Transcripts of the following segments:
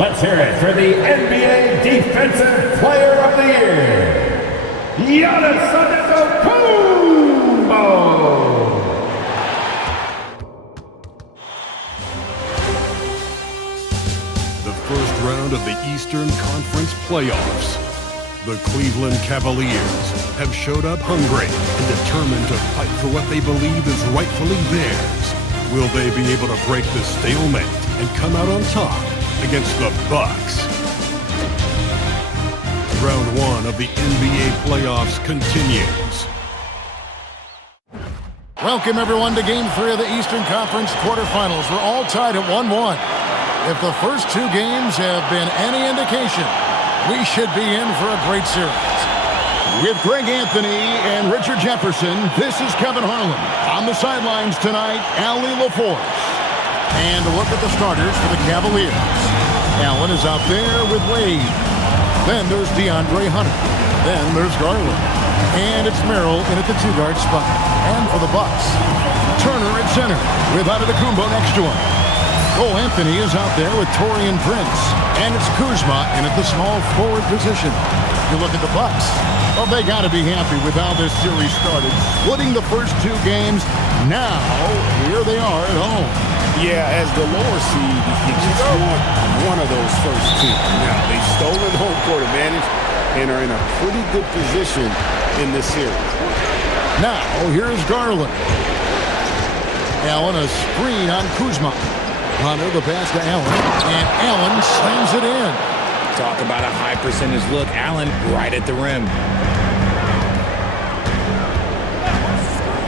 Let's hear it for the NBA Defensive Player of the Year, Giannis Antetokounmpo. The first round of the Eastern Conference playoffs. The Cleveland Cavaliers have showed up hungry and determined to fight for what they believe is rightfully theirs. Will they be able to break the stalemate and come out on top against the Bucks? Round one of the NBA playoffs continues. Welcome, everyone, to Game 3 of the Eastern Conference quarterfinals. We're all tied at 1-1. If the first two games have been any indication, we should be in for a great series. With Greg Anthony and Richard Jefferson, this is Kevin Harlan. On the sidelines tonight, Allie LaForce. And a look at the starters for the Cavaliers. Allen is out there with Wade. Then there's DeAndre Hunter. Then there's Garland. And it's Merrill in at the two-guard spot. And for the Bucks, Turner at center with Antetokounmpo next to him. Cole Anthony is out there with Taurean Prince. And it's Kuzma in at the small forward position. You look at the Bucks. Well, they got to be happy with how this series started. Splitting the first two games. Now, here they are at home. Yeah, as the lower seed, you just want one of those first two. Now, they've stolen home court advantage and are in a pretty good position in this series. Now, here's Garland. Allen, a screen on Kuzma. Hunter, the pass to Allen, and Allen slams it in. Talk about a high percentage look. Allen right at the rim.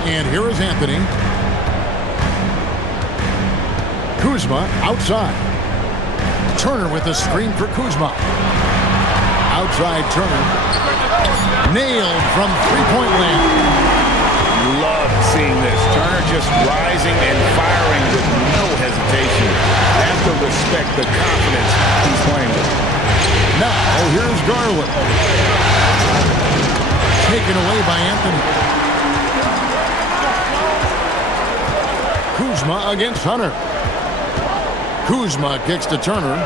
And here is Anthony. Kuzma outside. Turner with a screen for Kuzma. Outside Turner. Nailed from three-point land. Love seeing this. Turner just rising and firing with no hesitation. Have to respect the confidence he's playing with. Now, here's Garland. Taken away by Anthony. Kuzma against Hunter. Kuzma kicks to Turner.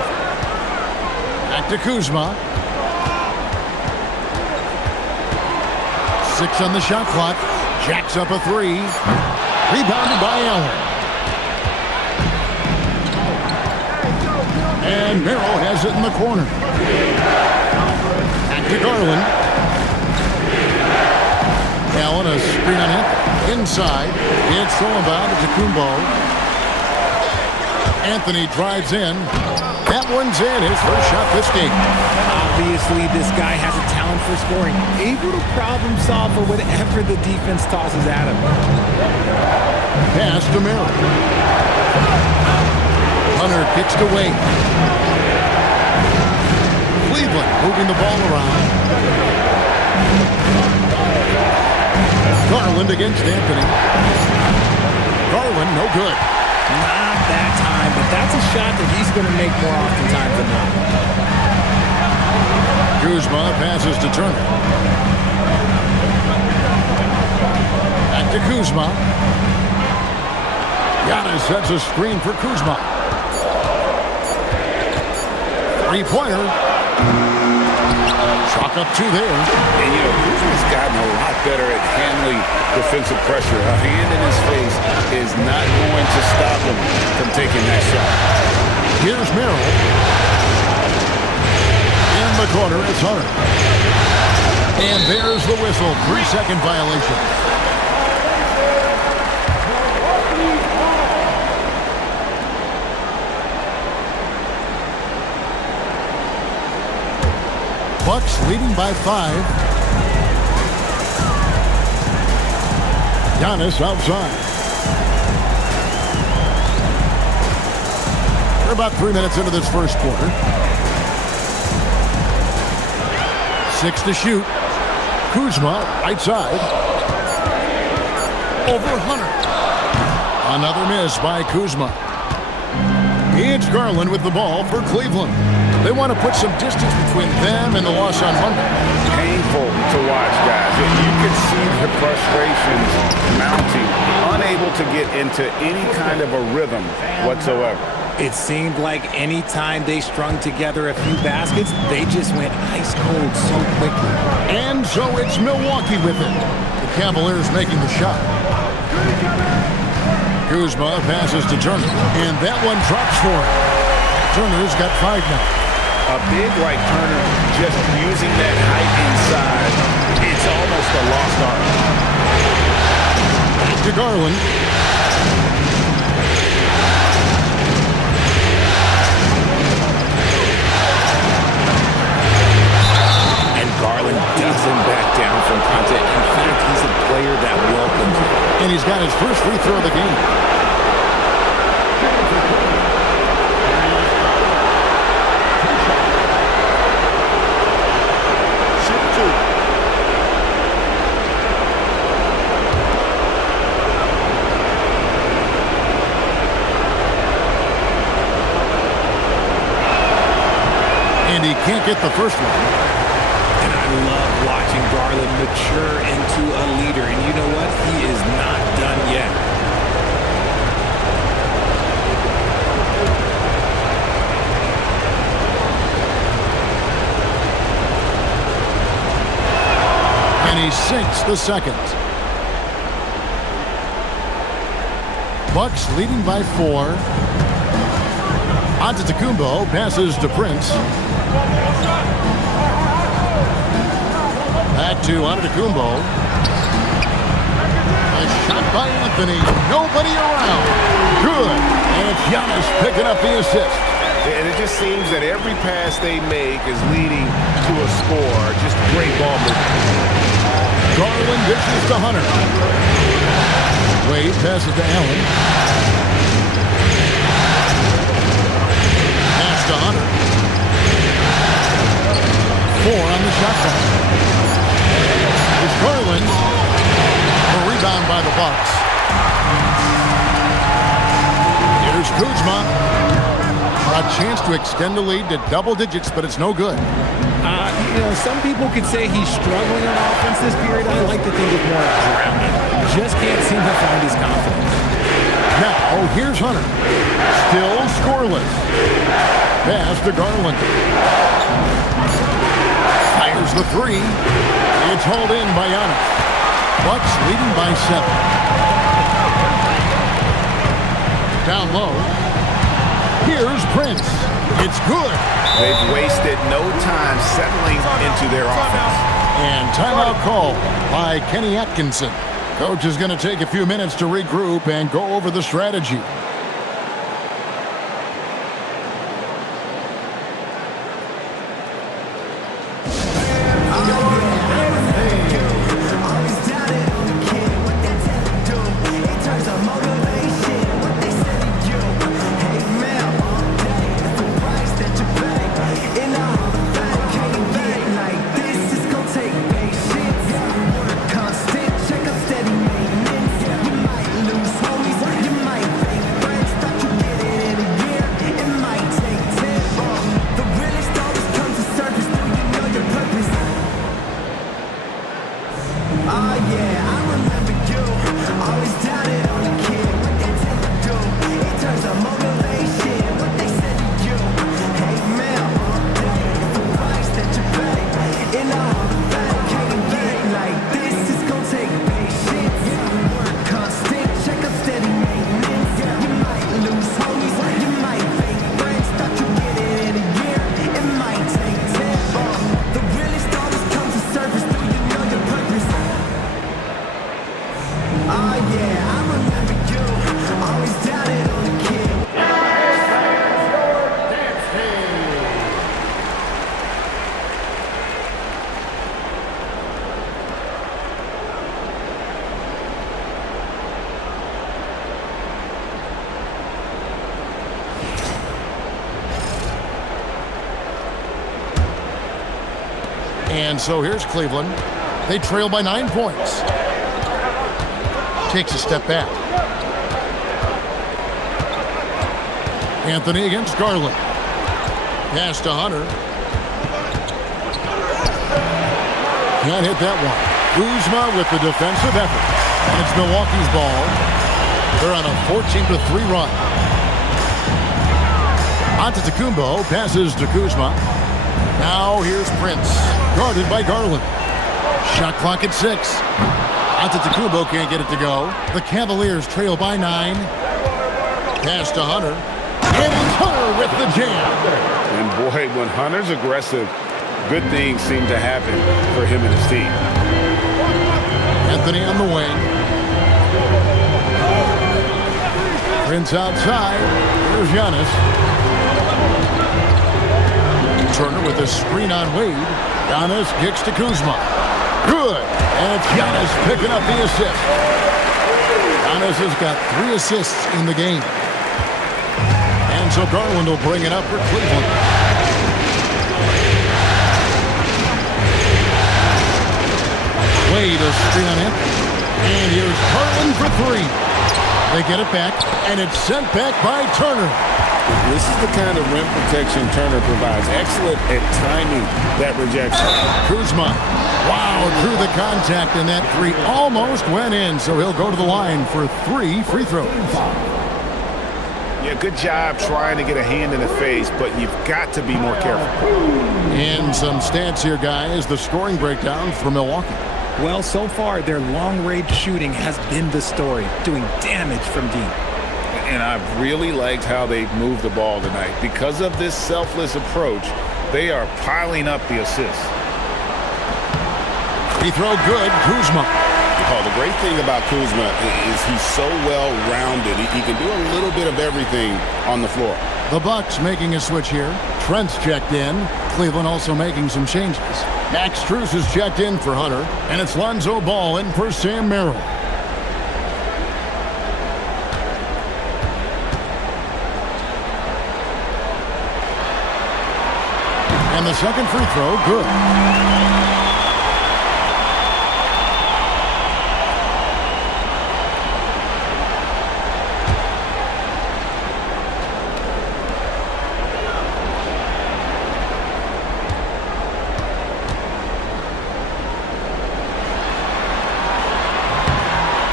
Back to Kuzma. 6 on the shot clock. Jacks up a three. Rebounded by Allen. And Merrill has it in the corner. Back to Garland. Allen, a screen on it. Inside. It's thrown by Antetokounmpo. Anthony drives in. That one's in. His first shot this game. Obviously, this guy has a talent for scoring. Able to problem solve for whatever the defense tosses at him. Pass to Merrill. Hunter kicks to Wade. Cleveland moving the ball around. Garland against Anthony. Garland, no good. Not that time, but that's a shot that he's going to make more oftentimes than not. Kuzma passes to Turner. Back to Kuzma. Giannis sets a screen for Kuzma. Three-pointer. Chalk up two there. And, you know, Kuzma's gotten a lot better at handling defensive pressure. A hand in his face is not going to stop him from taking that shot. Here's Merrill. In the corner, it's Hunter. And there's the whistle. 3-second violation. Bucks leading by 5. Giannis outside. We're about 3 minutes into this first quarter. 6 to shoot. Kuzma, right side. Over Hunter. Another miss by Kuzma. It's Garland with the ball for Cleveland. They want to put some distance between them and the loss on Monday. Painful to watch, guys. You can see the frustrations mounting, unable to get into any kind of a rhythm whatsoever. It seemed like any time they strung together a few baskets, they just went ice cold so quickly. And so it's Milwaukee with it. The Cavaliers making the shot. Kuzma passes to Turner, and that one drops for him. Turner's got 5 now. A big like Turner, just using that height inside, it's almost a lost art. Back to Garland. And Garland doesn't back down from contact. In fact, he's a player that welcomes it. And he's got his first free throw of the game. And he can't get the first one. And I love watching Garland mature into a leader. And you know what? He is not done yet. And he sinks the second. Bucks leading by 4. Antetokounmpo passes to Prince. Back to Antetokounmpo. A shot by Anthony. Nobody around. Good. And it's Giannis picking up the assist. And it just seems that every pass they make is leading to a score. Just great ball movement. Garland dishes to Hunter. Wade passes to Allen. Pass to Hunter. 4 on the shot clock. It's Garland. A rebound by the Bucks. Here's Kuzma. A chance to extend the lead to double digits, but it's no good. You know, some people could say he's struggling on offense this period. I like to think of more drowning. Just can't seem to find his confidence. Now, here's Hunter. Still scoreless. Pass to Garland. Fires the 3. It's hauled in by Giannis. Bucks leading by 7. Down low. Here's Prince. It's good. They've wasted no time settling into their offense. And timeout call by Kenny Atkinson. Coach is going to take a few minutes to regroup and go over the strategy. And so here's Cleveland. They trail by 9 points. Takes a step back. Anthony against Garland. Pass to Hunter. Can't hit that one. Kuzma with the defensive effort. And it's Milwaukee's ball. They're on a 14-3 run. Antetokounmpo passes to Kuzma. Now here's Prince, guarded by Garland. Shot clock at 6. Antetokounmpo can't get it to go. The Cavaliers trail by 9. Pass to Hunter. And Hunter with the jam. And boy, when Hunter's aggressive, good things seem to happen for him and his team. Anthony on the wing. Prince outside. Here's Giannis. Turner with a screen on Wade. Giannis kicks to Kuzma. Good. And it's Giannis picking up the assist. Giannis has got 3 assists in the game. And so Garland will bring it up for Cleveland. Wade a screen on him. And here's Garland for 3. They get it back, and it's sent back by Turner. This is the kind of rim protection Turner provides. Excellent at timing that rejection. Kuzma, wow, through the contact, and that 3 almost went in, so he'll go to the line for 3 free throws. Yeah, good job trying to get a hand in the face, but you've got to be more careful. And some stats here, guys. The scoring breakdown for Milwaukee. Well, so far, their long-range shooting has been the story, doing damage from deep. And I've really liked how they've moved the ball tonight. Because of this selfless approach, they are piling up the assists. Free throw good, Kuzma. Oh, the great thing about Kuzma is he's so well-rounded. He can do a little bit of everything on the floor. The Bucks making a switch here. Trent's checked in. Cleveland also making some changes. Max Strus is checked in for Hunter, and it's Lonzo Ball in for Sam Merrill. And the second free throw, good.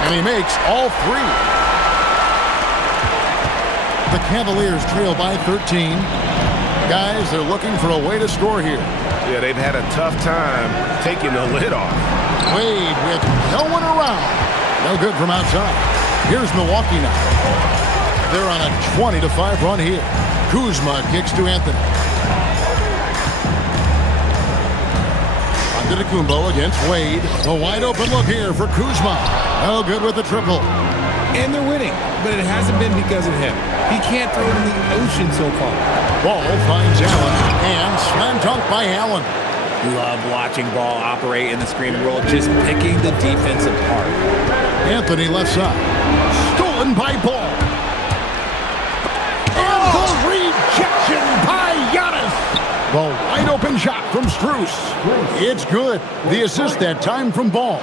And he makes all 3. The Cavaliers trail by 13. Guys, they're looking for a way to score here. Yeah, they've had a tough time taking the lid off. Wade with no one around. No good from outside. Here's Milwaukee now. They're on a 20-5 run here. Kuzma kicks to Anthony. Antetokounmpo against Wade. A wide open look here for Kuzma. No good with the triple. And they're winning, but it hasn't been because of him. He can't throw it in the ocean so far. Ball finds Allen, and slam dunk by Allen. Love watching Ball operate in the screen roll, just picking the defense apart. Anthony left side. Stolen by Ball. And the rejection by Giannis. The wide open shot from Strus. It's good. The assist that time from Ball.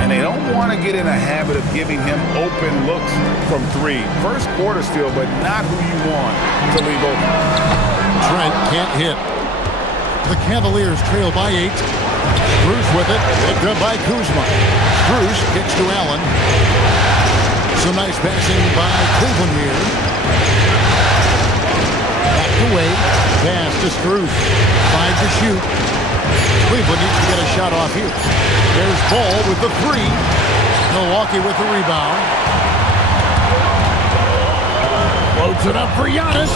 And they don't want to get in a habit of giving him open looks from 3. First quarter still, but not who you want to leave open. Trent can't hit. The Cavaliers trail by 8. Strus with it. Picked up by Kuzma. Strus kicks to Allen. Some nice passing by Cleveland here. Back to Wade. Pass to Strus. 5 to shoot. Cleveland needs to get a shot off here. There's Ball with the 3. Milwaukee with the rebound. Floats it up for Giannis.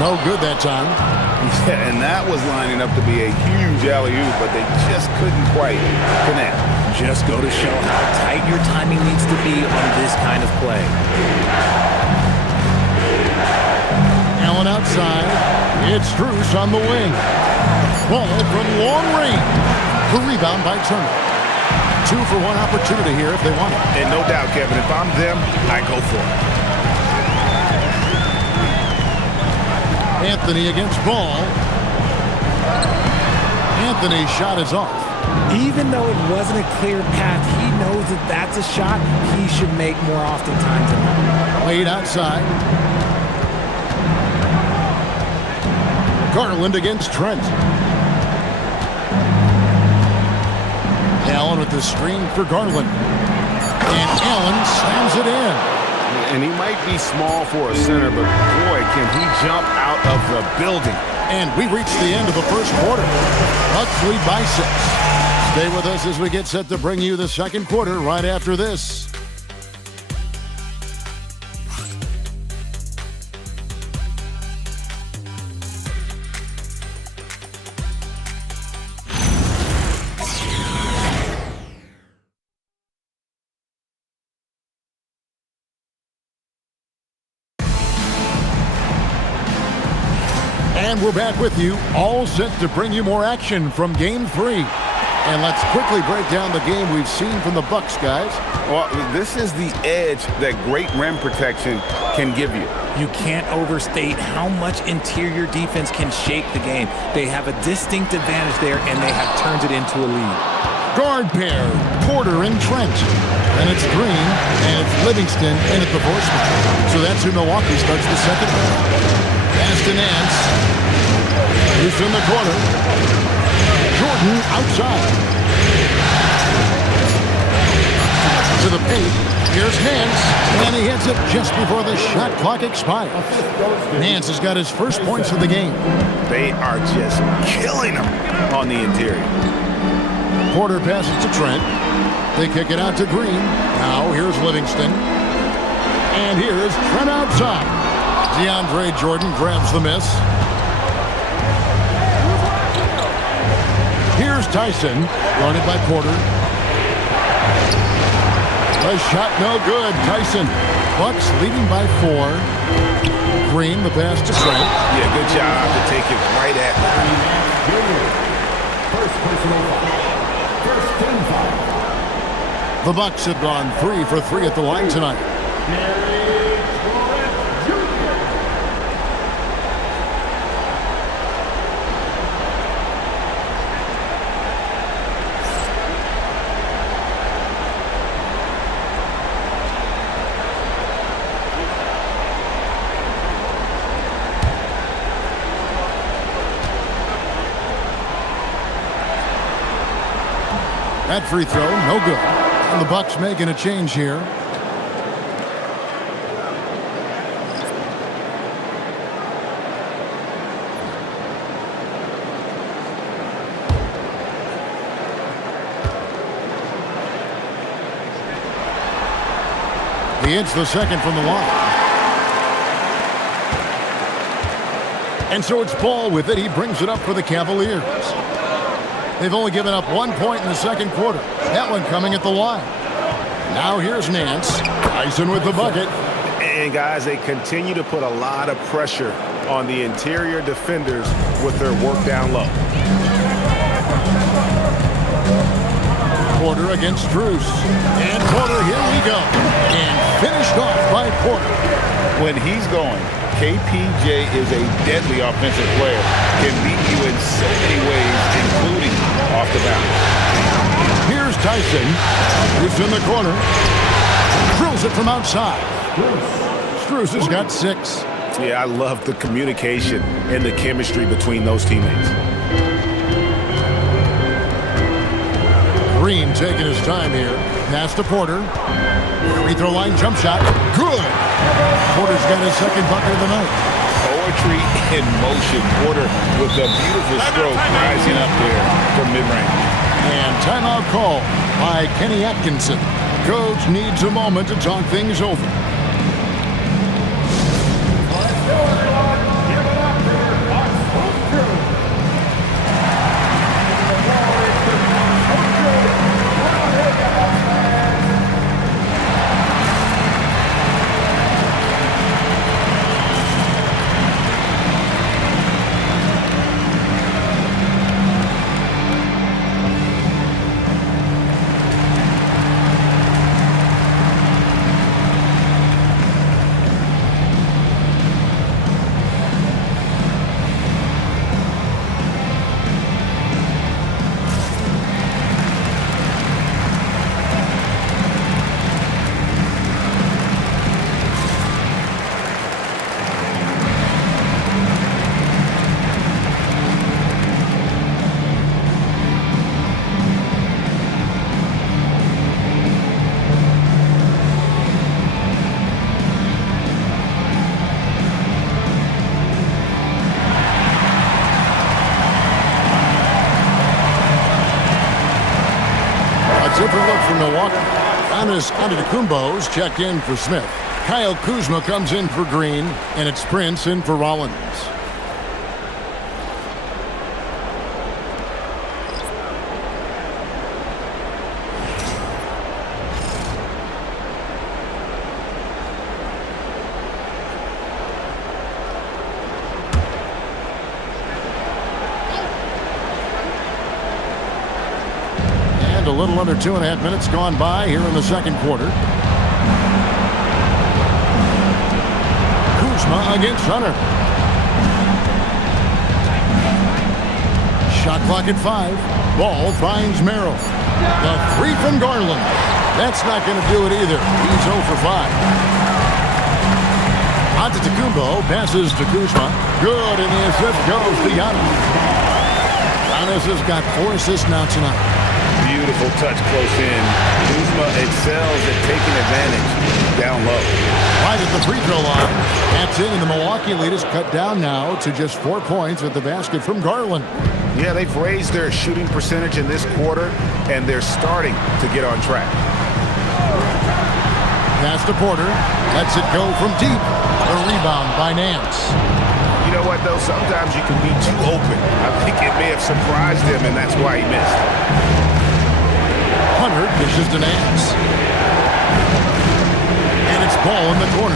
No good that time. Yeah, and that was lining up to be a huge alley-oop, but they just couldn't quite connect. Just go to show how tight your timing needs to be on this kind of play. Allen outside. It's Strus on the wing. Ball from long range. The rebound by Turner. 2 for 1 opportunity here if they want it. And no doubt, Kevin, if I'm them, I go for it. Anthony against Ball. Anthony's shot is off. Even though it wasn't a clear path, he knows that that's a shot he should make more often times than not. Wade outside. Garland against Trent. Allen with the screen for Garland. And Allen slams it in. And he might be small for a center, but boy, can he jump out of the building. And we reach the end of the first quarter. Bucks lead by 6. Stay with us as we get set to bring you the second quarter right after this. And we're back with you, all set to bring you more action from Game 3. And let's quickly break down the game we've seen from the Bucks, guys. Well, this is the edge that great rim protection can give you. You can't overstate how much interior defense can shake the game. They have a distinct advantage there, and they have turned it into a lead. Guard pair, Porter and Trent. And it's Green, and it's Livingston in at the Horseman. So that's who Milwaukee starts the second half. Pass to Nance. He's in the corner. Jordan outside. To the paint. Here's Nance. And he hits it just before the shot clock expires. Nance has got his first points of the game. They are just killing him on the interior. Porter passes to Trent. They kick it out to Green. Now here's Livingston. And here's Trent outside. DeAndre Jordan grabs the miss. Here's Tyson, guarded by Porter. The shot no good. Tyson. Bucks leading by 4. Green, the pass to Trent. Yeah, good job to take it right at First personal foul. First team foul. The Bucks have gone 3 for 3 at the line tonight. That free throw, no good. And the Bucks making a change here. He hits the second from the line. And so it's Ball with it. He brings it up for the Cavaliers. They've only given up 1 point in the second quarter. That one coming at the line. Now here's Nance. Tyson with the bucket. And guys, they continue to put a lot of pressure on the interior defenders with their work down low. Porter against Strus. And Porter, here we go. And finished off by Porter. When he's going, KPJ is a deadly offensive player. Can beat you in so many ways, including off the bounce. Here's Tyson. Who's in the corner. Drills it from outside. Strus has got 6. Yeah, I love the communication and the chemistry between those teammates. Green taking his time here. Pass to Porter. Free throw line jump shot. Good. Porter's got his second bucket of the night. Poetry in motion. Porter with a beautiful stroke rising up there from mid-range. And timeout call by Kenny Atkinson. Coach needs a moment to talk things over. for Milwaukee. Giannis Antetokounmpo's checked in for Smith. Kyle Kuzma comes in for Green, and it's Prince in for Rollins. A little under 2.5 minutes gone by here in the second quarter. Kuzma against Hunter. Shot clock at 5. Ball finds Merrill. The three from Garland. That's not going to do it either. He's 0 for 5. Antetokounmpo passes to Kuzma. Good, and the assist goes to Giannis. Giannis has got 4 assists now tonight. Beautiful touch close in. Kuzma excels at taking advantage down low. Right at the free throw line. That's in, and the Milwaukee lead is cut down now to just 4 points with the basket from Garland. Yeah, they've raised their shooting percentage in this quarter, and they're starting to get on track. Pass to Porter. Lets it go from deep. A rebound by Nance. You know what, though? Sometimes you can be too open. I think it may have surprised him, and that's why he missed. Hunter dishes to Nance. And it's Ball in the corner.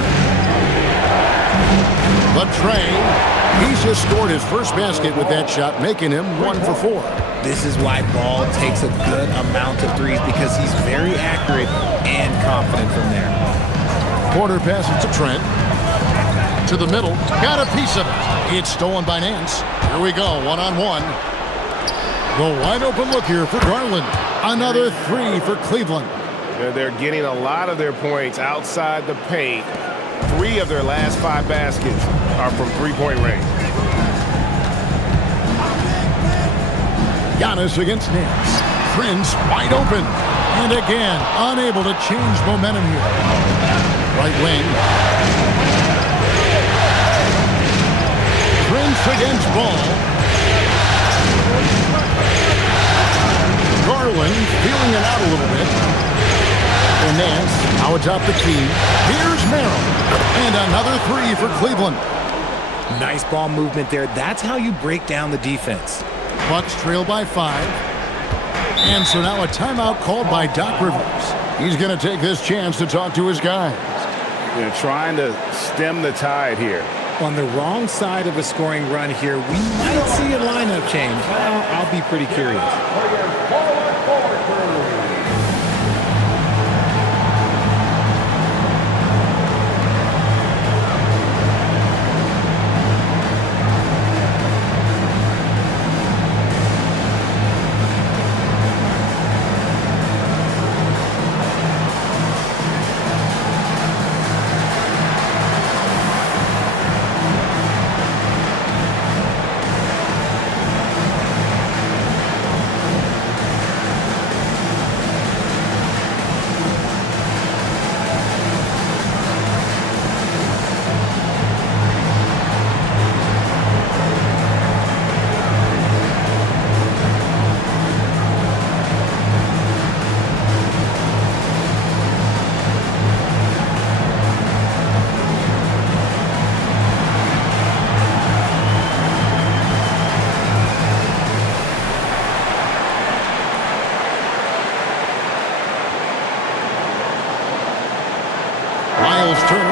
The tray. He's just scored his first basket with that shot, making him 1 for 4. This is why Ball takes a good amount of threes, because he's very accurate and confident from there. Porter passes to Trent. To the middle. Got a piece of it. It's stolen by Nance. Here we go, one-on-one. The wide open look here for Garland. Another 3 for Cleveland. They're getting a lot of their points outside the paint. 3 of their last 5 baskets are from three-point range. Giannis against Nance. Prince wide open. And again, unable to change momentum here. Right wing. Prince against Ball. Garland feeling it out a little bit. And Nance now atop the key. Here's Merrill. And another 3 for Cleveland. Nice ball movement there. That's how you break down the defense. Bucks trail by 5. And so now a timeout called by Doc Rivers. He's going to take this chance to talk to his guys. They're trying to stem the tide here. On the wrong side of a scoring run here, we might see a lineup change. I'll be pretty curious.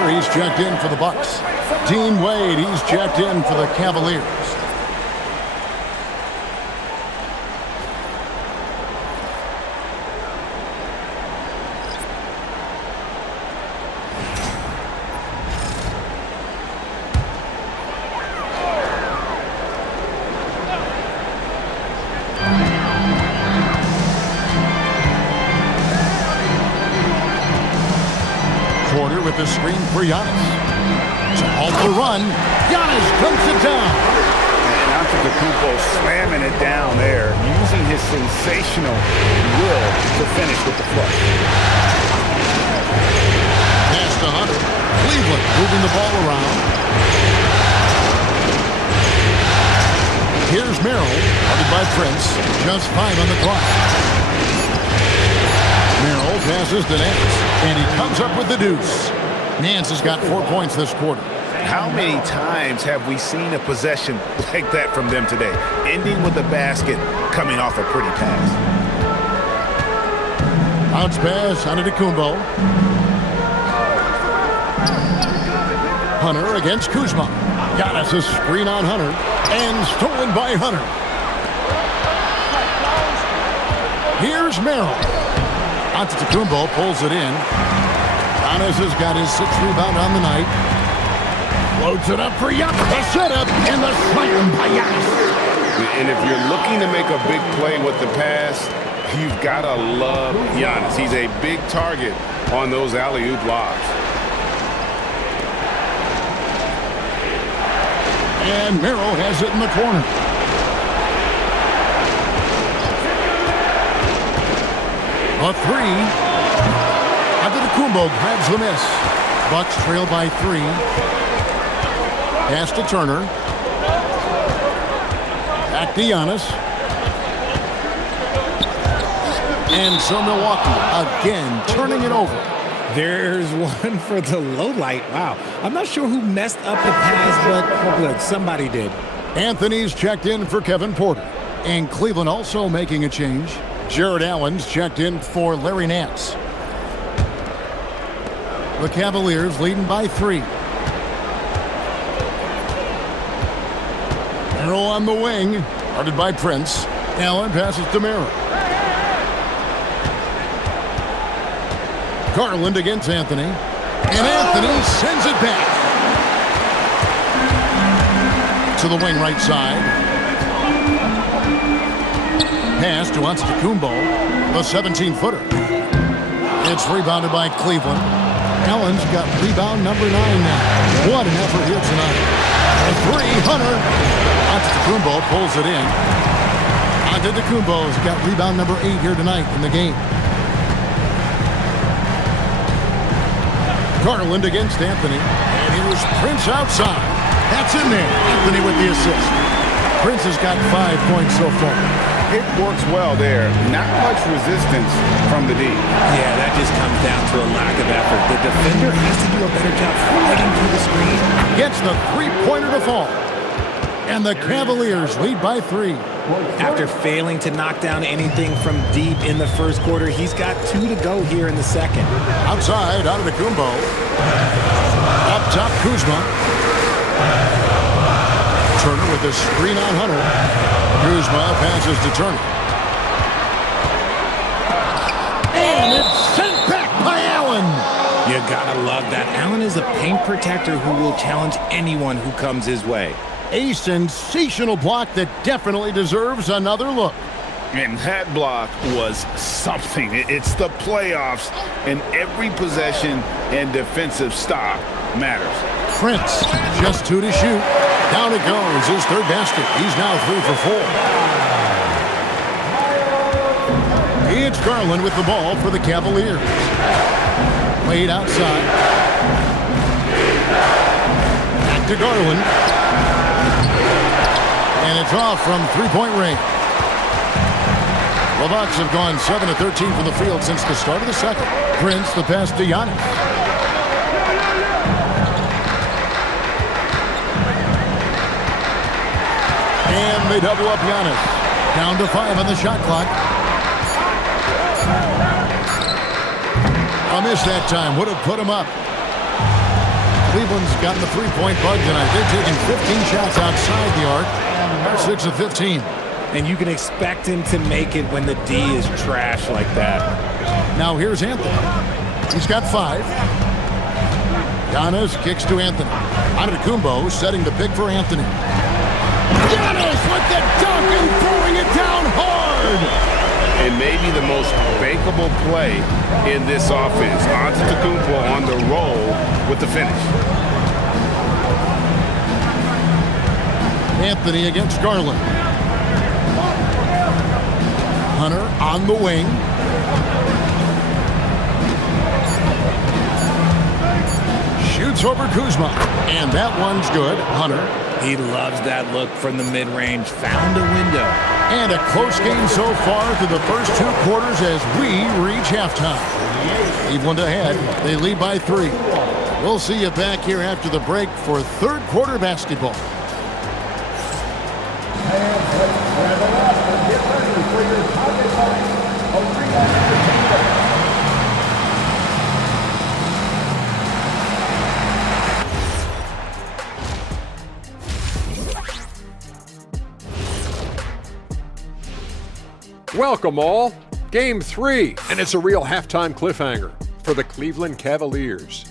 He's checked in for the Bucks. Dean Wade, he's checked in for the Cavaliers. With the screen for Giannis. To halt the run. Giannis dumps it down. And Antetokounmpo slamming it down there, using his sensational will to finish with the flush. Pass to Hunter. Cleveland moving the ball around. Here's Merrill, guarded by Prince. Just 5 on the clock. Merrill passes to Nance, and he comes up with the deuce. Nance has got 4 points this quarter. How many times have we seen a possession like that from them today, ending with a basket coming off a pretty pass? Bounce pass onto Kumbo. Hunter against Kuzma. Giannis' screen on Hunter, and stolen by Hunter. Here's Merrill. Antetokounmpo pulls it in. Giannis has got his 6th rebound on the night. Loads it up for Giannis. The setup and the slam by Giannis. And if you're looking to make a big play with the pass, you've got to love Giannis. He's a big target on those alley-oop lobs. And Merrill has it in the corner. A three. Antetokounmpo grabs the miss. Bucks trail by 3. Pass to Turner. Back to Giannis. And so Milwaukee again turning it over. There's one for the low light. Wow. I'm not sure who messed up the pass, but look, somebody did. Anthony's checked in for Kevin Porter. And Cleveland also making a change. Jared Allen's checked in for Larry Nance. The Cavaliers leading by 3. Merrill on the wing, guarded by Prince. Allen passes to Merrill. Garland against Anthony. And Anthony sends it back. To the wing right side. Pass to Antetokounmpo, the 17-footer. It's rebounded by Cleveland. Allen's got rebound number 9 now. What an effort here tonight. A 3, Hunter. Antetokounmpo pulls it in. Antetokounmpo's got rebound number 8 here tonight in the game. Garland against Anthony. And here's Prince outside. That's in there. Anthony with the assist. Prince has got 5 points so far. It works well there. Not much resistance from the D. Yeah, that just comes down to a lack of effort. The defender has to do a better job fighting through the screen. Gets the 3-pointer to fall. And the Cavaliers lead by 3. After failing to knock down anything from deep in the first quarter, he's got 2 to go here in the second. Outside, out of the Kumbo. Up top, Kuzma. Turner with the screen on Hunter. Kuzma passes to Turner. And it's sent back by Allen. You gotta love that. Allen is a paint protector who will challenge anyone who comes his way. A sensational block that definitely deserves another look. And that block was something. It's the playoffs, and every possession and defensive stop matters. Prince, just 2 to shoot. Down it goes, his 3rd basket. He's now 3 for 4. It's Garland with the ball for the Cavaliers. Played outside. Back to Garland. And it's off from 3-point range. The Bucks have gone 7 of 13 from the field since the start of the second. Prince, the pass to Giannis. And they double up Giannis. Down to 5 on the shot clock. A miss that time. Would have put him up. Cleveland's gotten the 3-point bug tonight. They're taking 15 shots outside the arc. They're 6 of 15. And you can expect him to make it when the D is trash like that. Now here's Anthony. He's got 5. Giannis kicks to Anthony. Antetokounmpo setting the pick for Anthony. Giannis with the dunk and throwing it down hard. And maybe the most bankable play in this offense. Antetokounmpo on the roll with the finish. Anthony against Garland. Hunter on the wing. Shoots over Kuzma. And that one's good. Hunter. He loves that look from the mid-range. Found a window. And a close game so far through the first 2 quarters as we reach halftime. Cleveland ahead. They lead by 3. We'll see you back here after the break for third quarter basketball. Welcome all. Game 3, and it's a real halftime cliffhanger for the Cleveland Cavaliers.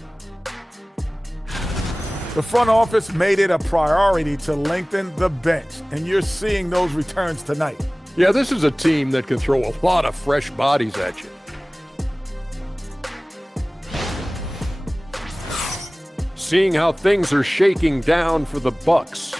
The front office made it a priority to lengthen the bench, and you're seeing those returns tonight. Yeah, this is a team that can throw a lot of fresh bodies at you. Seeing how things are shaking down for the Bucks.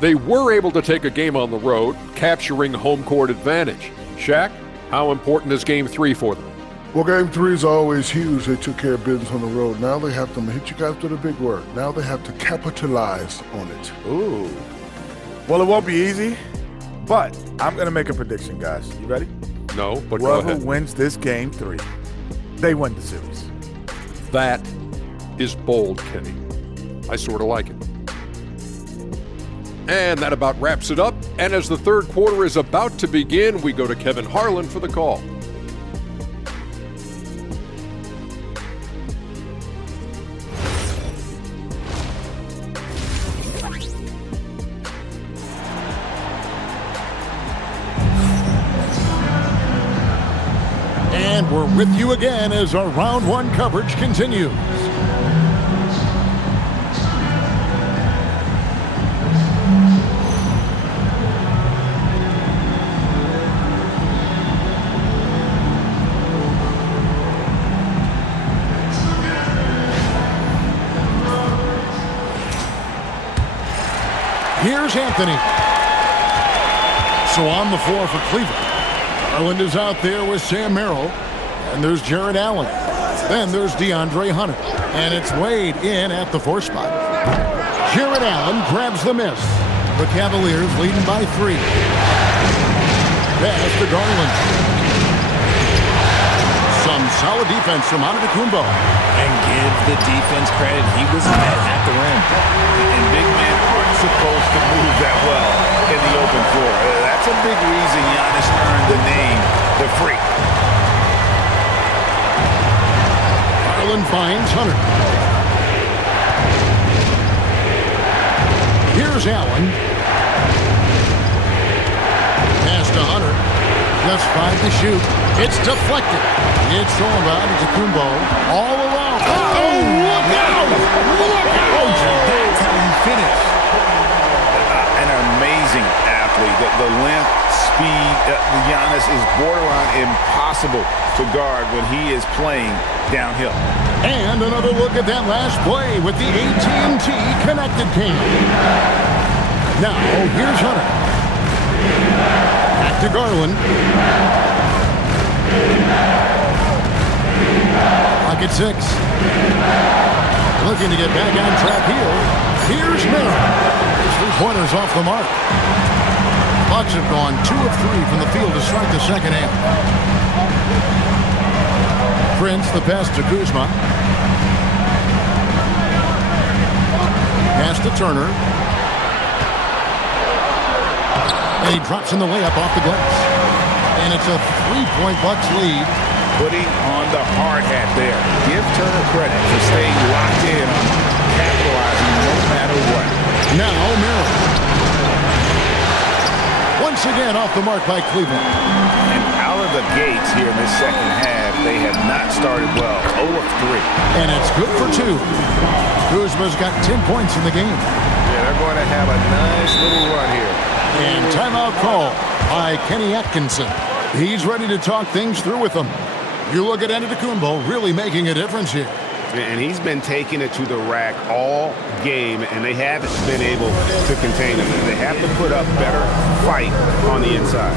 They were able to take a game on the road, capturing home court advantage. Shaq, how important is Game 3 for them? Well, Game 3 is always huge. They took care of business on the road. Now they have to hit you guys with a big word. Now they have to capitalize on it. Ooh. Well, it won't be easy, but I'm going to make a prediction, guys. You ready? No, but go Whoever ahead. wins this Game 3, they win the series. That is bold, Kenny. I sort of like it. And that about wraps it up. And as the third quarter is about to begin, we go to Kevin Harlan for the call. And we're with you again as our round 1 coverage continues. Here's Anthony. So on the floor for Cleveland. Garland is out there with Sam Merrill. And there's Jared Allen. Then there's DeAndre Hunter. And it's Wade in at the 4 spot. Jared Allen grabs the miss. The Cavaliers leading by 3. Pass to Garland. Some solid defense from Antetokounmpo. And give the defense credit. He was met at the rim. And big men aren't supposed to move that well in the open floor. That's a big reason Giannis earned the name, the Freak. Garland finds Hunter. Here's Allen. Pass to Hunter. Just 5 to shoot. It's deflected. It's thrown by Antetokounmpo all alone. Oh, look out! Look out! That's how you finish. An amazing athlete. The length, speed, Giannis is borderline impossible to guard when he is playing downhill. And another look at that last play with the AT&T connected cam. Now, here's Hunter. Back to Garland. Pocket 6. Looking to get back on track here. Here's Merrill. His 3-pointers off the mark. Bucks have gone 2 of 3 from the field to start the second half. Prince, the pass to Kuzma. Pass to Turner. And he drops in the layup off the glass. And it's a 3-point Bucks lead. Putting on the hard hat there. Give Turner credit for staying locked in on capitalizing no matter what. Now Merrill. Once again off the mark by Cleveland. And out of the gates here in this second half, they have not started well. 0 of 3. And it's good for 2. Kuzma's got 10 points in the game. Yeah, they're going to have a nice little run here. And timeout call by Kenny Atkinson. He's ready to talk things through with them. You look at Antetokounmpo really making a difference here. And he's been taking it to the rack all game, and they haven't been able to contain him. They have to put up better fight on the inside.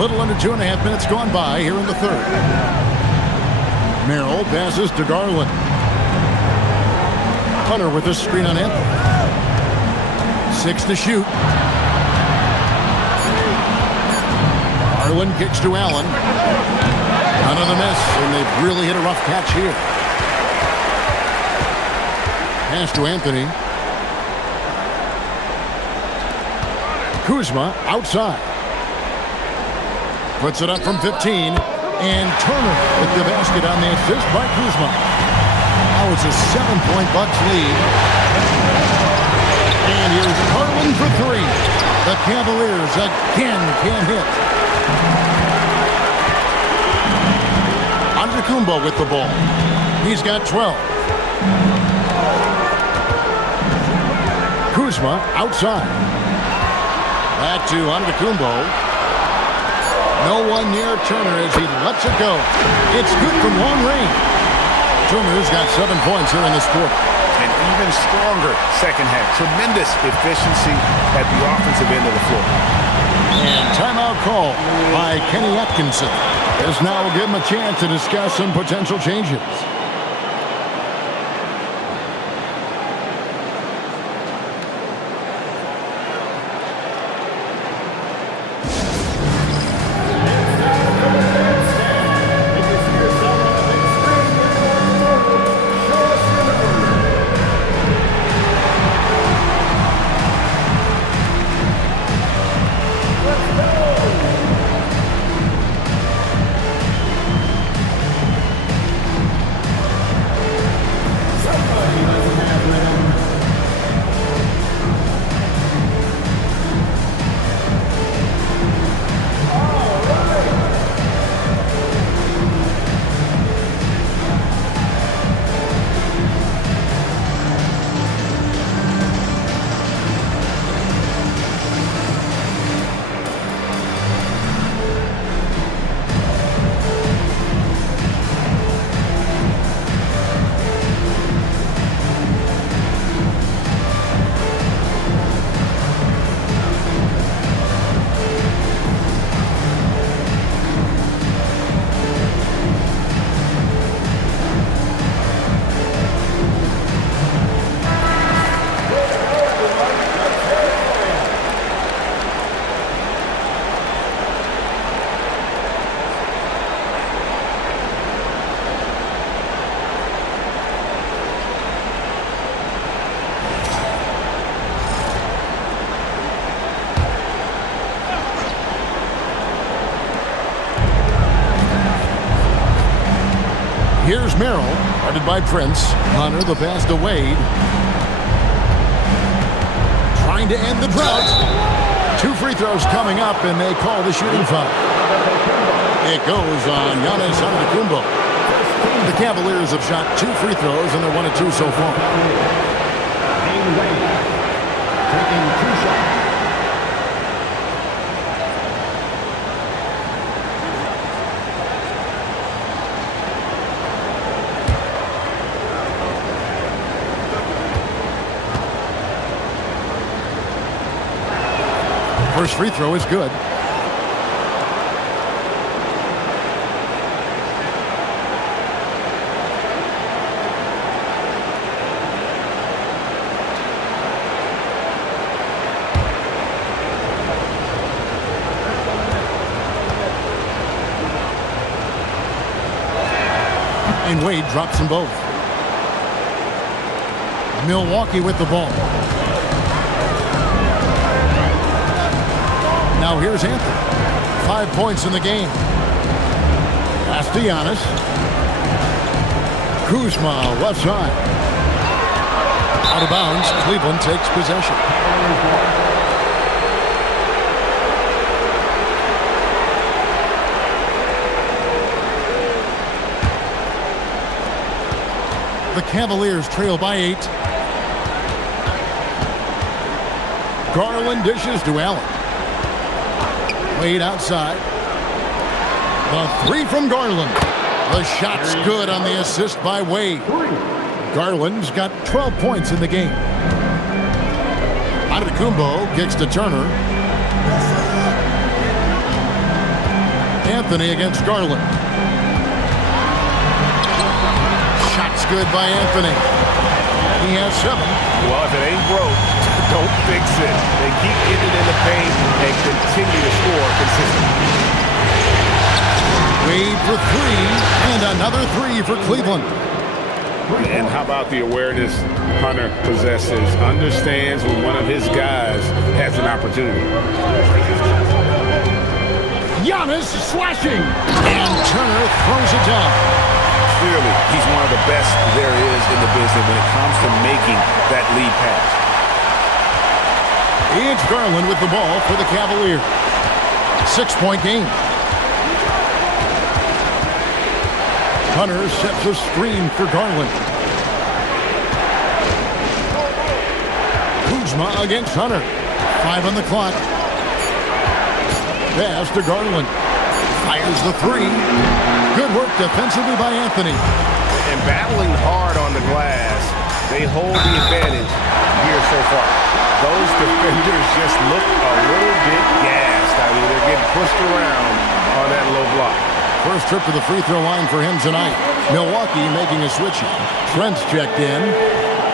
Little under 2.5 minutes gone by here in the third. Merrill passes to Garland. Hunter with the screen on Anthony. 6 to shoot. Garland kicks to Allen. Another miss, and they've really hit a rough patch here. Pass to Anthony. Kuzma outside. Puts it up from 15. And Turner with the basket on the assist by Kuzma. Now it's a 7-point Bucks lead. And here's Garland for 3. The Cavaliers again can't hit. Antetokounmpo with the ball. He's got 12. Kuzma outside. Back to Antetokounmpo. No one near Turner as he lets it go. It's good from long range. Turner's got 7 points here in this quarter. An even stronger second half. Tremendous efficiency at the offensive end of the floor. And timeout call by Kenny Atkinson. This now will give him a chance to discuss some potential changes. Here's Merrill, guarded by Prince. Hunter, the pass to Wade. Trying to end the drought. 2 free throws coming up, and they call the shooting foul. It goes on Giannis Antetokounmpo. The Cavaliers have shot 2 free throws, and they're 1 of 2 so far. Taking 2 shots. First free throw is good. And Wade drops them both. Milwaukee with the ball. Now here's Anthony. 5 points in the game. Pass to Giannis. Kuzma left side. Out of bounds. Cleveland takes possession. The Cavaliers trail by 8. Garland dishes to Allen. Wade outside. The 3 from Garland. The shot's good on the assist by Wade. Garland's got 12 points in the game. Antetokounmpo kicks to Turner. Anthony against Garland. Shots good by Anthony. He has 7. Well, if it ain't broke, don't fix it. They keep getting in the paint and continue to score consistently. Wade for 3, and another 3 for Cleveland. And how about the awareness Hunter possesses? Understands when one of his guys has an opportunity. Giannis slashing, and Turner throws it down. Clearly, he's one of the best there is in the business when it comes to making that lead pass. It's Garland with the ball for the Cavaliers. 6-point game. Hunter sets a screen for Garland. Kuzma against Hunter. 5 on the clock. Pass to Garland. Fires the 3. Good work defensively by Anthony. And battling hard on the glass, they hold the advantage here so far. Those defenders just look a little bit gassed. I mean, they're getting pushed around on that low block. First trip to the free throw line for him tonight. Milwaukee making a switch. Trent's checked in.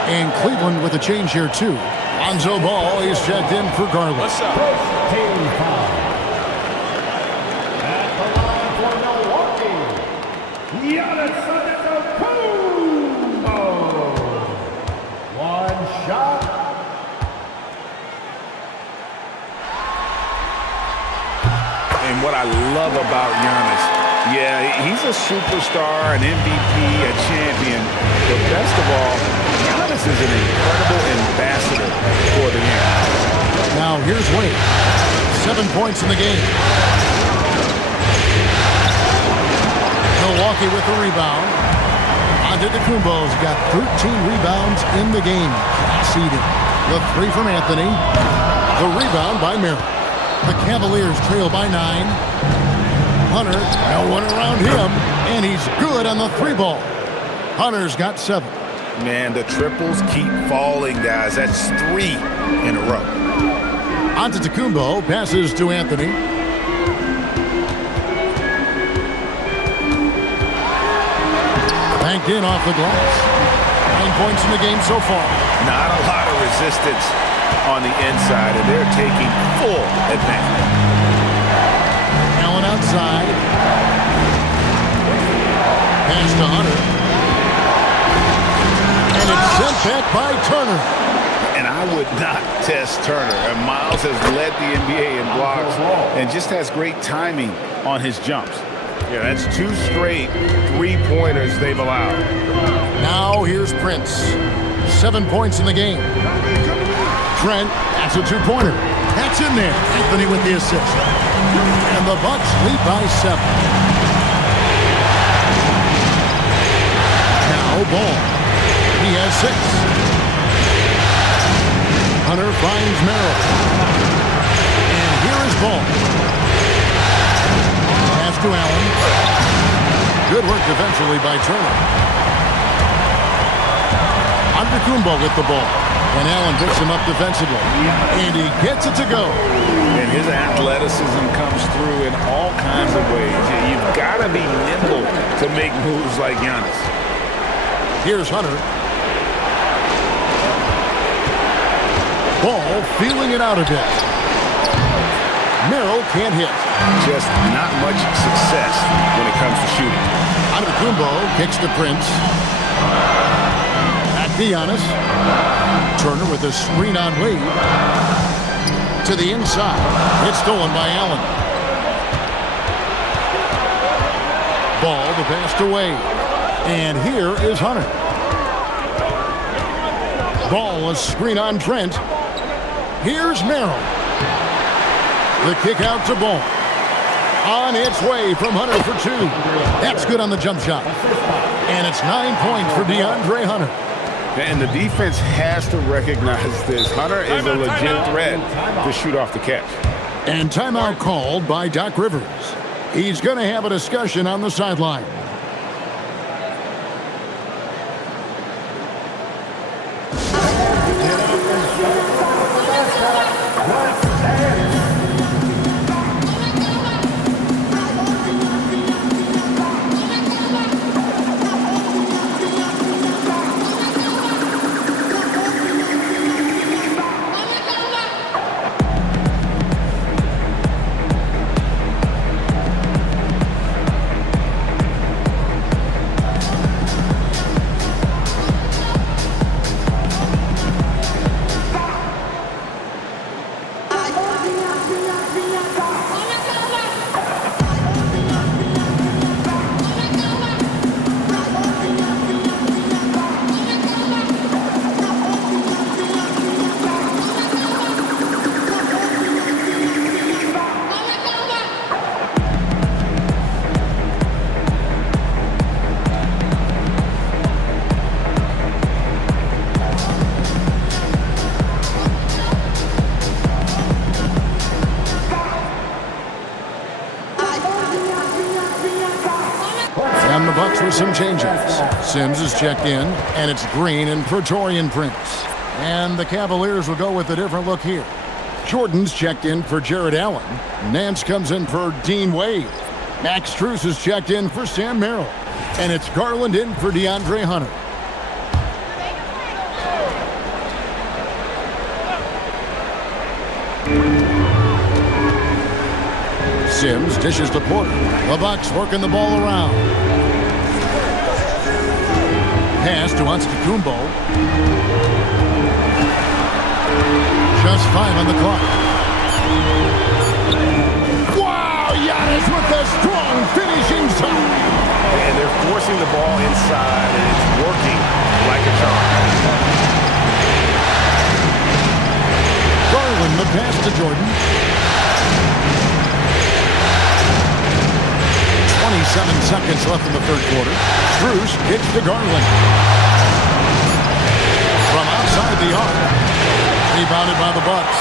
And Cleveland with a change here, too. Lonzo Ball is checked in for Garland. What's up? Team foul. At the line for Milwaukee, Giannis Antetokounmpo. 1 shot. And what I love about Giannis, yeah, he's a superstar, an MVP, a champion. But best of all, Giannis is an incredible ambassador for the game. Now here's Wade. 7 points in the game. Milwaukee with the rebound. Antetokounmpo's got 13 rebounds in the game. Conceded. The 3 from Anthony. The rebound by Merrill. The Cavaliers trail by 9. Hunter, no one around him, and he's good on the 3 ball. Hunter's got 7. Man, the triples keep falling, guys. That's 3 in a row. Antetokounmpo passes to Anthony. Banked in off the glass. 9 points in the game so far. Not a lot of resistance on the inside, and they're taking full advantage. Allen outside. Pass to Hunter. And it's sent back by Turner. And I would not test Turner. And Miles has led the NBA in blocks and just has great timing on his jumps. Yeah, that's 2 straight 3-pointers they've allowed. Now here's Prince. 7 points in the game. Trent, that's a 2-pointer. That's in there. Anthony with the assist. And the Bucks lead by 7. Now Ball. He has 6. Hunter finds Merrill. And here is Ball. Pass to Allen. Good work defensively by Turner. Antetokounmpo with the ball. And Allen picks him up defensively. And he gets it to go. And his athleticism comes through in all kinds of ways. You've got to be nimble to make moves like Giannis. Here's Hunter. Ball feeling it out a bit. Merrill can't hit. Just not much success when it comes to shooting. Antetokounmpo kicks to Prince. Back to Giannis. Turner with a screen on Wade. To the inside. It's stolen by Allen. Ball the pass to Wade. And here is Hunter. Ball a screen on Trent. Here's Merrill. The kick out to Ball. On its way from Hunter for 2. That's good on the jump shot. And it's 9 points for DeAndre Hunter. And the defense has to recognize this. Hunter is a legit threat to shoot off the catch. And timeout called by Doc Rivers. He's going to have a discussion on the sideline. Sims is checked in, and it's green and Praetorian prints. And the Cavaliers will go with a different look here. Jordan's checked in for Jared Allen. Nance comes in for Dean Wade. Max Strus is checked in for Sam Merrill. And it's Garland in for DeAndre Hunter. Sims dishes to Porter. The Bucks working the ball around. Pass to Antetokounmpo. Just 5 on the clock. Wow, Giannis with a strong finishing shot. And they're forcing the ball inside, and it's working like a charm. Garland, the pass to Jordan. 27 seconds left in the third quarter. Strus kicks to Garland. From outside the arc. Rebounded by the Bucks.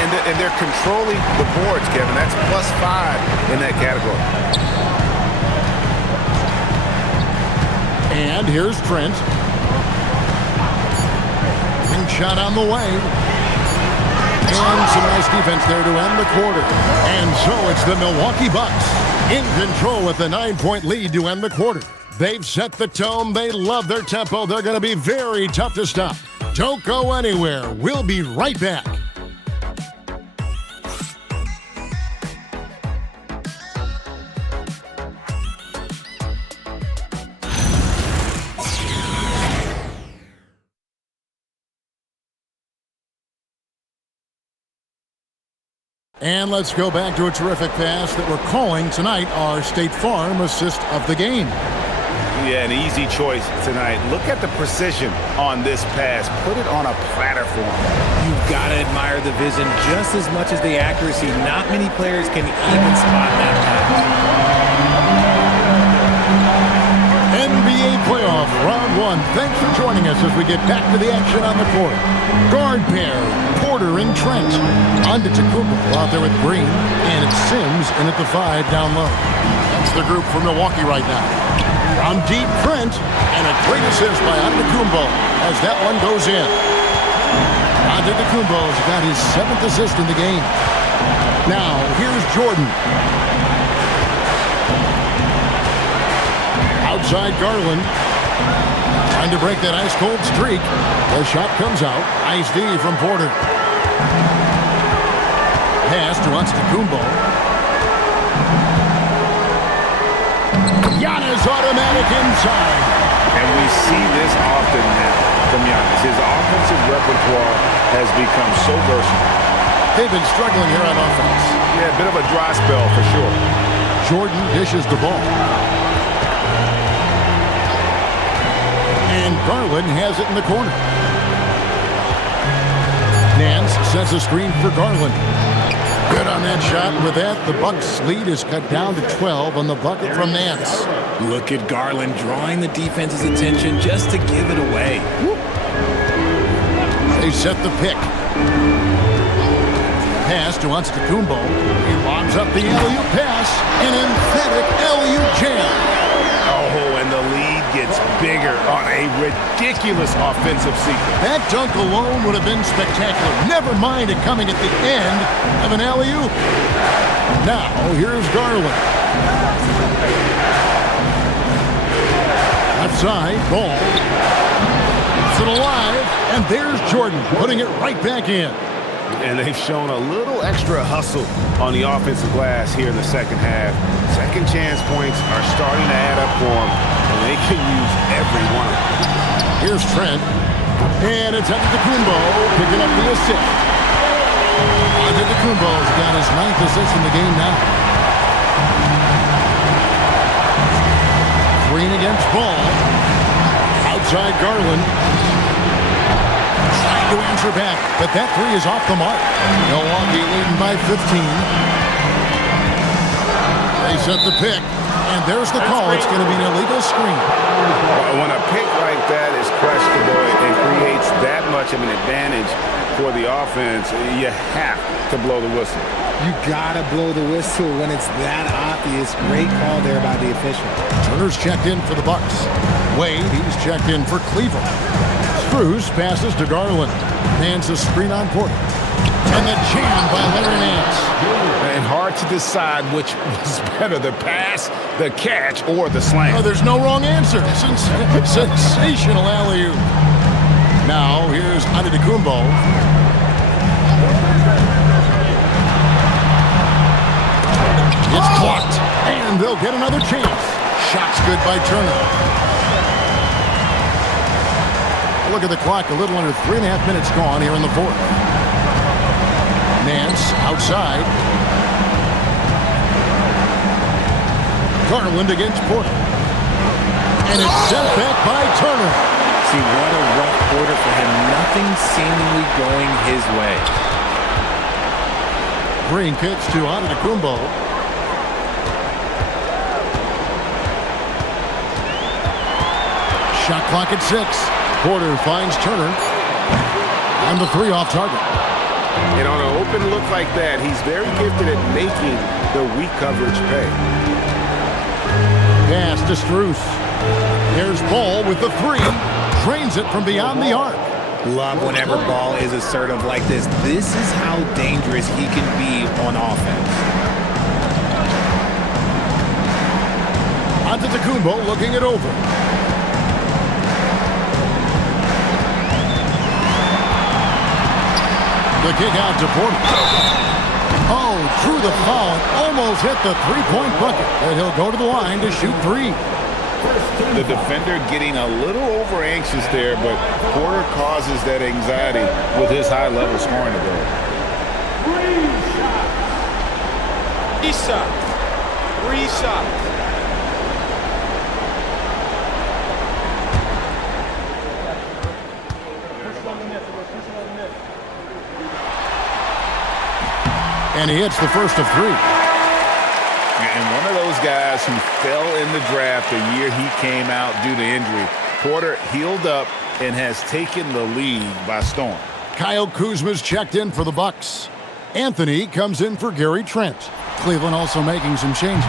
And they're controlling the boards, Kevin. That's +5 in that category. And here's Trent. Ring shot on the way. And some nice defense there to end the quarter. And so it's the Milwaukee Bucks in control with a 9-point lead to end the quarter. They've set the tone. They love their tempo. They're going to be very tough to stop. Don't go anywhere. We'll be right back. And let's go back to a terrific pass that we're calling tonight our State Farm assist of the game. Yeah, an easy choice tonight. Look at the precision on this pass. Put it on a platter for him. You've got to admire the vision just as much as the accuracy. Not many players can even spot that pass. NBA playoff round 1. Thanks for joining us as we get back to the action on the court. Guard pair, Porter and Trent. Antetokounmpo out there with Green, and it's Sims in at the 5 down low. That's the group for Milwaukee right now. From deep, Trent, and a great assist by Antetokounmpo as that one goes in. Antetokounmpo's got his 7th assist in the game. Now, here's Jordan. Outside Garland. Trying to break that ice-cold streak. The shot comes out. Nice D from Porter. Pass to Antetokounmpo. Giannis automatic inside. And we see this often now from Giannis. His offensive repertoire has become so versatile. They've been struggling here on offense. Yeah, a bit of a dry spell for sure. Jordan dishes the ball. And Garland has it in the corner. Nance sets a screen for Garland. Good on that shot. With that, the Bucks' lead is cut down to 12 on the bucket from Nance. Look at Garland drawing the defense's attention just to give it away. They set the pick. Pass to Antetokounmpo. He lobs up the alley-oop pass. An emphatic alley-oop jam. Oh, and the lead gets bigger on a ridiculous offensive sequence. That dunk alone would have been spectacular. Never mind it coming at the end of an alley-oop. Now, here's Garland. Left side, ball. Keeps it alive, and there's Jordan putting it right back in. And they've shown a little extra hustle on the offensive glass here in the second half. Second chance points are starting to add up for them, and they can use every one. Here's Trent. And it's Antetokounmpo picking up the assist. Antetokounmpo's got his 9th assist in the game now. Green against Ball. Outside Garland. Trying to answer back, but that 3 is off the mark. Milwaukee leading by 15. They set the pick, and there's the call. It's going to be an illegal screen. When a pick like that is questionable and creates that much of an advantage for the offense, you have to blow the whistle. You gotta blow the whistle when it's that obvious. Great call there by the official. Turner's checked in for the Bucks. Wade, he's checked in for Cleveland. Strus passes to Garland. Nance a screen on Porter. And the jam by Larry Nance. And hard to decide which was better, the pass, the catch, or the slam. Oh, there's no wrong answer. Sensational alley-oop. Now, here's Antetokounmpo. It's blocked. And they'll get another chance. Shot's good by Turner. Look at the clock. A little under 3.5 minutes gone here in the fourth. Nance outside. Garland against Porter. And it's sent back by Turner. See, what a rough quarter for him. Nothing seemingly going his way. Green kicks to Antetokounmpo. Shot clock at 6. Porter finds Turner. And the 3 off target. And on an open look like that, he's very gifted at making the weak coverage pay. Pass to Strus. There's Ball with the 3. Trains it from beyond the arc. Love whenever Ball is assertive like this. This is how dangerous he can be on offense. Antetokounmpo looking it over. The kick out to Porter. Oh, drew the foul and almost hit the three-point bucket. And he'll go to the line to shoot 3. The defender getting a little over anxious there, but Porter causes that anxiety with his high-level scoring ability. 3 shots. 3 shots. And he hits the first of 3. And one of those guys who fell in the draft the year he came out due to injury. Porter healed up and has taken the league by storm. Kyle Kuzma's checked in for the Bucks. Anthony comes in for Gary Trent. Cleveland also making some changes.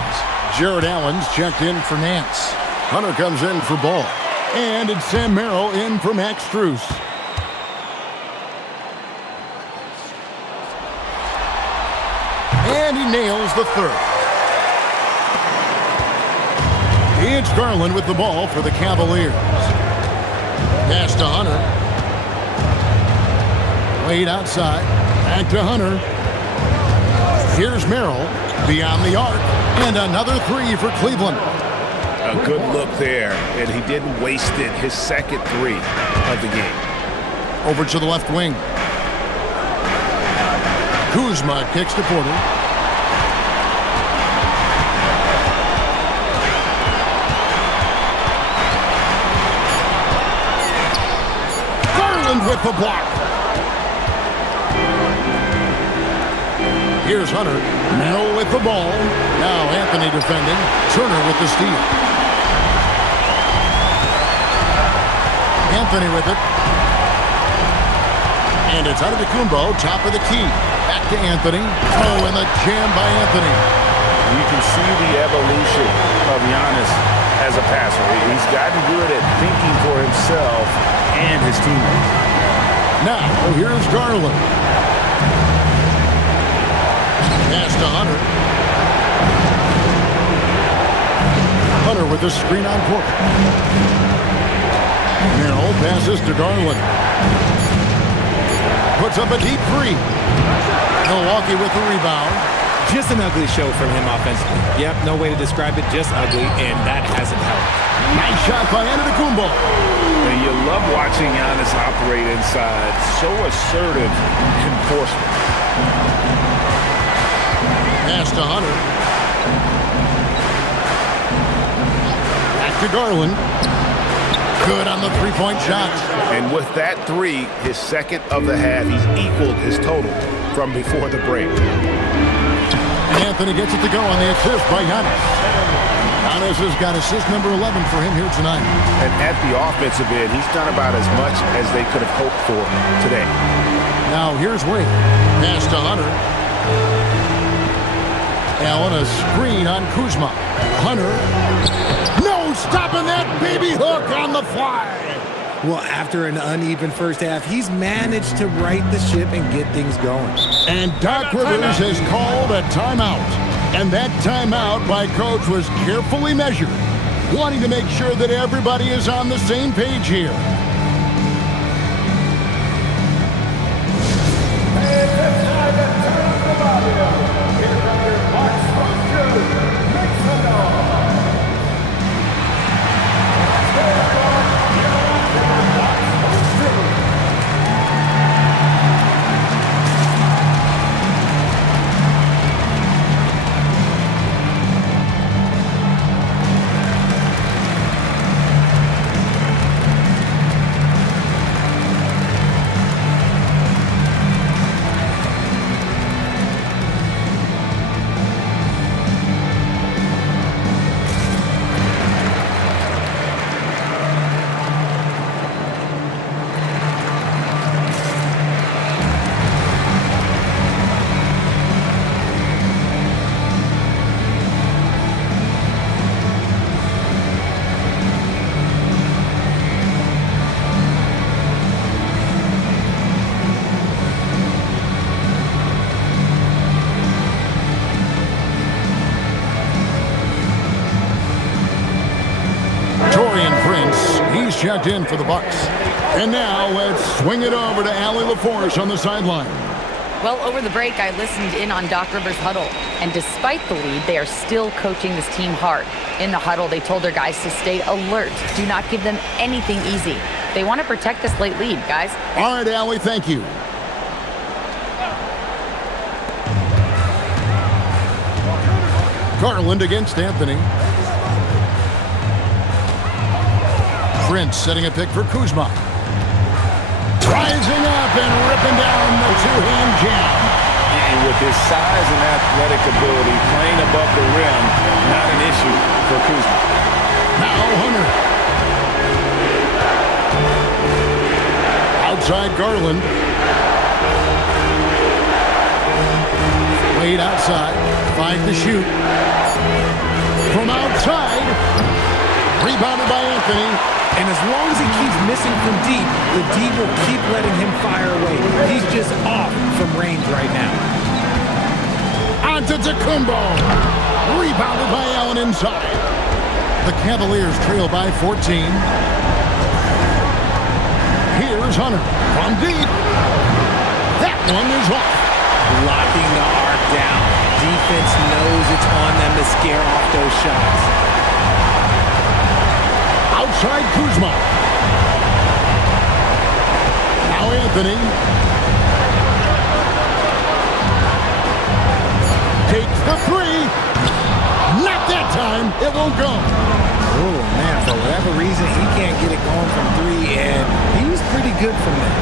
Jared Allen's checked in for Nance. Hunter comes in for Ball. And it's Sam Merrill in for Max Strus. And he nails the 3rd. It's Garland with the ball for the Cavaliers. Pass to Hunter. Wade outside. Back to Hunter. Here's Merrill beyond the arc. And another 3 for Cleveland. A good look there, and he didn't waste it. His second 3 of the game. Over to the left wing. Kuzma kicks to Porter. Garland with the block. Here's Hunter. Merrill with the ball. Now Anthony defending. Turner with the steal. Anthony with it. And it's Antetokounmpo, top of the key. Back to Anthony. Oh, and the jam by Anthony. You can see the evolution of Giannis as a passer. He's gotten good at thinking for himself and his teammates. Now, here's Garland. Pass to Hunter. Hunter with the screen on Porter. Merrill passes to Garland. Puts up a deep 3. Milwaukee with the rebound. Just an ugly show from him offensively. Yep, no way to describe it, just ugly, and that hasn't helped. Nice shot by Antetokounmpo. And you love watching Giannis operate inside. So assertive enforcement. Pass to Hunter. Back to Garland. Good on the three-point shot. And with that 3, his second of the half, he's equaled his total from before the break. Anthony gets it to go on the assist by Giannis. Giannis has got assist number 11 for him here tonight. And at the offensive end, he's done about as much as they could have hoped for today. Now here's Wade. Pass to Hunter. Allen a screen on Kuzma. Hunter. No stopping that baby hook on the fly. Well, after an uneven first half, he's managed to right the ship and get things going. And Doc Rivers has called a timeout. And that timeout by Coach was carefully measured, wanting to make sure that everybody is on the same page here. Checked in for the Bucks. And now let's swing it over to Allie LaForce on the sideline. Well, over the break, I listened in on Doc Rivers' huddle. And despite the lead, they are still coaching this team hard. In the huddle, they told their guys to stay alert. Do not give them anything easy. They want to protect this late lead, guys. All right, Allie, thank you. Garland against Anthony. Prince setting a pick for Kuzma. Rising up and ripping down the two-hand jam. And with his size and athletic ability, playing above the rim, not an issue for Kuzma. Now Hunter. Outside Garland. Wade outside. 5 to shoot. From outside. Rebounded by Anthony. And as long as he keeps missing from deep, the D will keep letting him fire away. He's just off from range right now. On to Tacumbo. Rebounded by Allen inside. The Cavaliers trail by 14. Here's Hunter from deep. That one is off. Locking the arc down. Defense knows it's on them to scare off those shots. Outside Kuzma. Now Anthony. Takes the three. Not that time. It won't go. Oh, man. For whatever reason, he can't get it going from 3, and he was pretty good from there.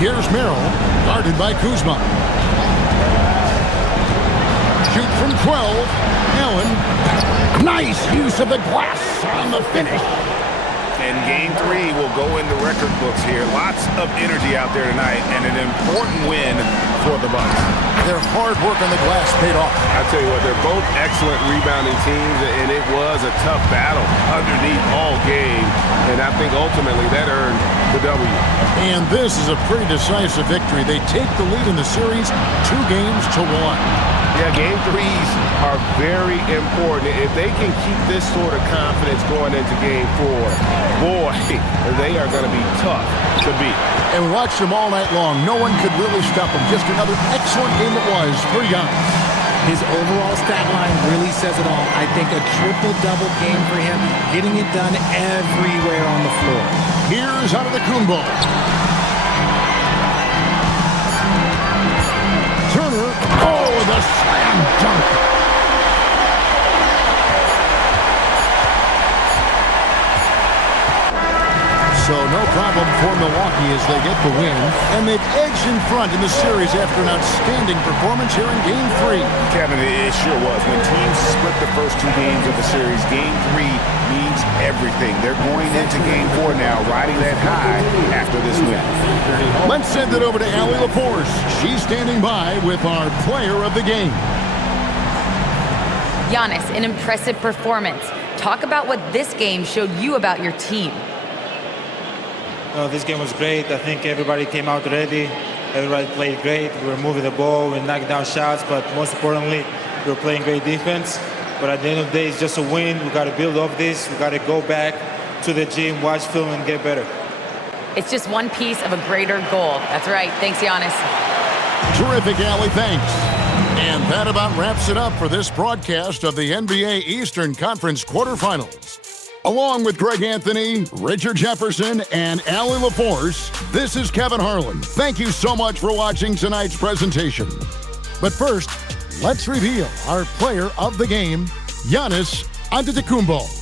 Here's Merrill. Guarded by Kuzma. Shoot from 12. Allen. Nice use of the glass on the finish. And game 3 will go into record books here. Lots of energy out there tonight and an important win for the Bucks. Their hard work on the glass paid off. I tell you what, they're both excellent rebounding teams, and it was a tough battle underneath all game. And I think ultimately that earned the W. And this is a pretty decisive victory. They take the lead in the series 2 games to 1. Yeah, game 3s are very important. If they can keep this sort of confidence going into game 4, boy, they are going to be tough to beat. And we watched them all night long. No one could really stop them. Just another excellent game it was for Giannis. His overall stat line really says it all. I think a triple-double game for him, getting it done everywhere on the floor. Here's out of the Kumbo. Turner. Oh, the slam dunk. So no problem for Milwaukee as they get the win. And they've edged in front in the series after an outstanding performance here in Game 3. Kevin, it sure was. When teams split the first 2 games of the series, Game 3 means everything. They're going into Game 4 now, riding that high after this win. Let's send it over to Allie LaForce. She's standing by with our player of the game. Giannis, an impressive performance. Talk about what this game showed you about your team. This game was great. I think everybody came out ready. Everybody played great. We were moving the ball, we were knocking down shots, but most importantly, we were playing great defense. But at the end of the day, it's just a win. We got to build off this. We got to go back to the gym, watch film, and get better. It's just one piece of a greater goal. That's right. Thanks, Giannis. Terrific, Allie. Thanks. And that about wraps it up for this broadcast of the NBA Eastern Conference quarterfinals. Along with Greg Anthony, Richard Jefferson, and Allie LaForce, this is Kevin Harlan. Thank you so much for watching tonight's presentation. But first, let's reveal our player of the game, Giannis Antetokounmpo.